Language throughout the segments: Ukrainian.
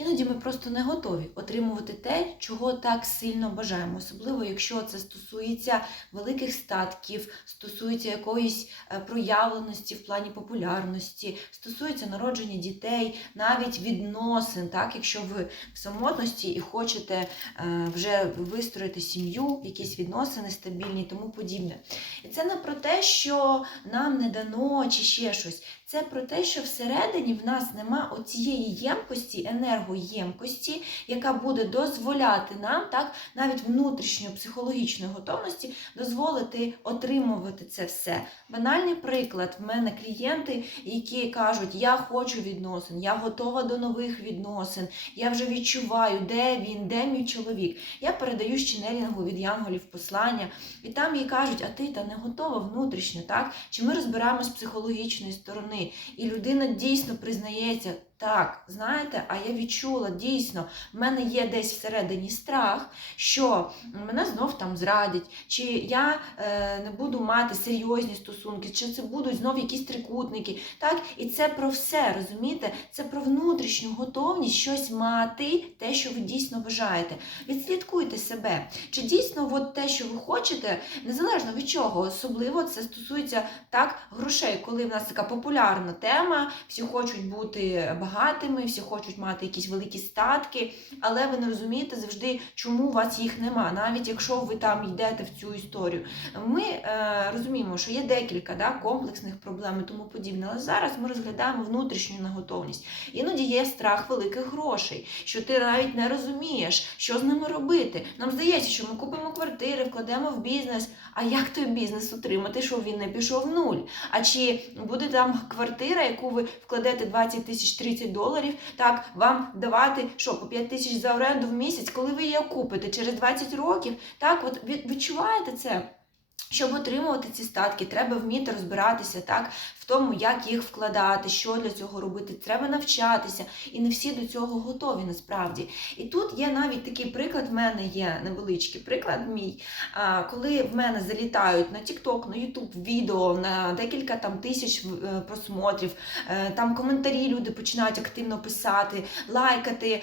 Іноді ми просто не готові отримувати те, чого так сильно бажаємо, особливо якщо це стосується великих статків, стосується якоїсь е, проявленості в плані популярності, стосується народження дітей, навіть відносин, так, якщо ви в самотності і хочете е, вже вистроїти сім'ю, якісь відносини стабільні тому подібне. І це не про те, що нам не дано чи ще щось. Це про те, що всередині в нас нема оцієї ємкості, енергоємкості, яка буде дозволяти нам, так, навіть внутрішньої психологічної готовності, дозволити отримувати це все. Банальний приклад: в мене клієнти, які кажуть, я хочу відносин, я готова до нових відносин, я вже відчуваю, де він, де мій чоловік. Я передаю з ченелінгу від янголів послання, і там їй кажуть, а ти та не готова внутрішньо, так? Чи ми розбираємо з психологічної сторони? І людина дійсно признається, так, знаєте, а я відчула дійсно, в мене є десь всередині страх, що мене знов там зрадять, чи я е, не буду мати серйозні стосунки, чи це будуть знов якісь трикутники. Так? І це про все, розумієте? Це про внутрішню готовність щось мати, те, що ви дійсно бажаєте. Відслідкуйте себе. Чи дійсно от те, що ви хочете, незалежно від чого, особливо це стосується так грошей, коли в нас така популярна тема, всі хочуть бути багатими, всі хочуть мати якісь великі статки, але ви не розумієте завжди, чому у вас їх нема, навіть якщо ви там йдете в цю історію. Ми е, розуміємо, що є декілька да, комплексних проблем і тому подібне. Але зараз ми розглядаємо внутрішню неготовність. Іноді є страх великих грошей, що ти навіть не розумієш, що з ними робити. Нам здається, що ми купимо квартири, вкладемо в бізнес. А як той бізнес утримати, щоб він не пішов в нуль? А чи буде там квартира, яку ви вкладете 20 тисяч 30 доларів, так вам давати що по 5 тисяч за оренду в місяць, коли ви її купите через 20 років? Так, от відчуваєте це? Щоб отримувати ці статки, треба вміти розбиратися так тому, як їх вкладати, що для цього робити. Треба навчатися, і не всі до цього готові насправді. І тут є навіть такий приклад. В мене є невеличкий приклад мій. А, коли в мене залітають на TikTok, на YouTube відео на декілька там тисяч е, просмотрів, е, там коментарі люди починають активно писати, лайкати,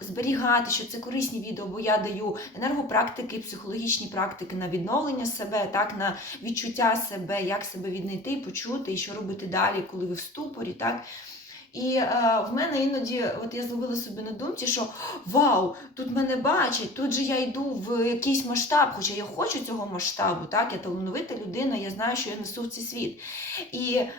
зберігати, що це корисні відео, бо я даю енергопрактики, психологічні практики на відновлення себе, так на відчуття себе, як себе віднайти, почути і що робити далі, коли ви в ступорі, так. І е, в мене іноді, от я зловила собі на думці, що вау, тут мене бачать, тут же я йду в якийсь масштаб, хоча я хочу цього масштабу, так, я талановита людина, я знаю, що я несу в цей світ. І е,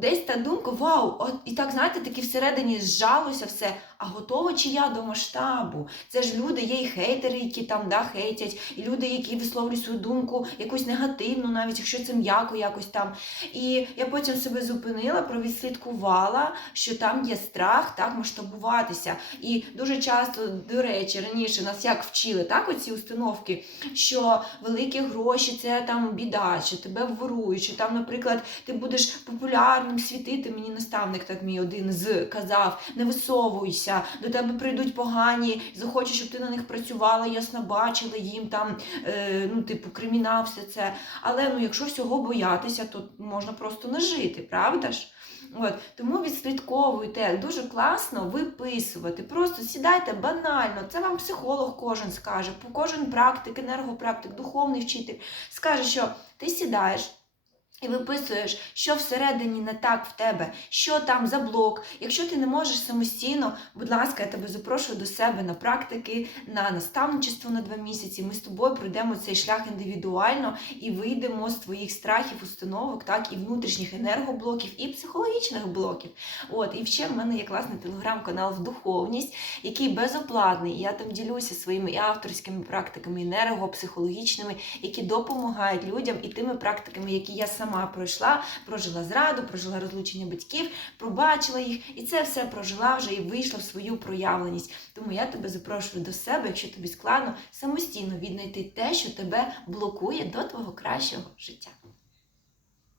десь та думка, вау, от, і так, знаєте, таки всередині зжалося все, а готова чи я до масштабу? Це ж люди, є і хейтери, які там да, хейтять, і люди, які висловлюють свою думку, якусь негативну, навіть якщо це м'яко якось там. І я потім себе зупинила, провідслідкувала, що там є страх так масштабуватися. І дуже часто, до речі, раніше нас як вчили, так, оці установки, що великі гроші це там біда, що тебе вворують, що там, наприклад, ти будеш популярним світити. Мені наставник так мій один з казав: не висовуйся, до тебе прийдуть погані, захочуть, щоб ти на них працювала, ясно бачила їм там, е, ну, типу, кримінал, все це. Але ну, якщо всього боятися, то можна просто не жити, правда ж? От, тому відслідковуйте, дуже класно виписувати. Просто сідайте банально, це вам психолог кожен скаже, кожен практик, енергопрактик, духовний вчитель скаже, що ти сідаєш. І виписуєш, що всередині не так в тебе, що там за блок. Якщо ти не можеш самостійно, будь ласка, я тебе запрошую до себе на практики, на наставничество на два місяці. Ми з тобою пройдемо цей шлях індивідуально і вийдемо з твоїх страхів, установок, так і внутрішніх енергоблоків, і психологічних блоків. От, і ще в мене є класний телеграм-канал в духовність, який безоплатний. Я там ділюся своїми і авторськими практиками, енергопсихологічними, які допомагають людям і тими практиками, які я сама сама пройшла, прожила зраду, прожила розлучення батьків, пробачила їх, і це все прожила вже і вийшла в свою проявленість. Тому я тебе запрошую до себе, якщо тобі складно, самостійно віднайти те, що тебе блокує до твого кращого життя.